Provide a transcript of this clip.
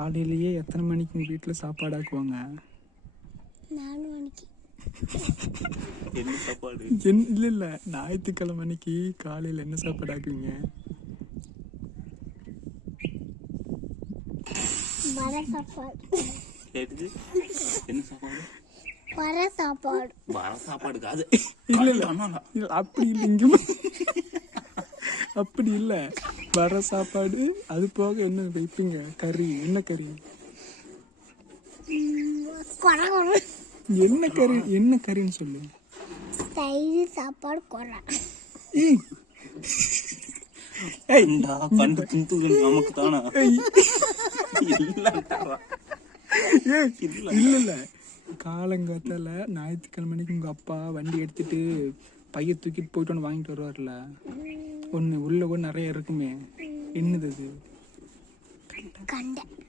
காலையிலேயே எத்தனை மணிக்கு உங்கள் வீட்டில் சாப்பாடு ஆக்குவாங்க? 4 மணிக்கு. என்ன சாப்பாடு? இல்லை ஞாயிற்றுக்கிழமை அன்னைக்கு காலையில் என்ன சாப்பாடு ஆக்குவீங்க? வர சாப்பாடு. கேட்டுது என்ன சாப்பாடு? வர சாப்பாடு. வர சாப்பாடு காது. இல்லை அப்படி இல்லை, இங்கே அப்படி இல்லை. வர சாப்பாடு அது போக என்ன வைப்பீங்க? கறி. என்ன கறி? என்ன கறி? என்ன கறின்னு சொல்லு. தயிர் சாப்பாடு கொரை. கண்டு துண்டு நமக்கு தானா? இல்ல காலங்காத்தால ஞாயிற்றுக்கிழமை மணிக்கு உங்க அப்பா வண்டி எடுத்துட்டு பைய தூக்கிட்டு போயிட்டு ஒன்று வாங்கிட்டு வருவார்ல, ஒன்று உள்ள கூட நிறைய இருக்குமே, என்னது அது? கண்டை.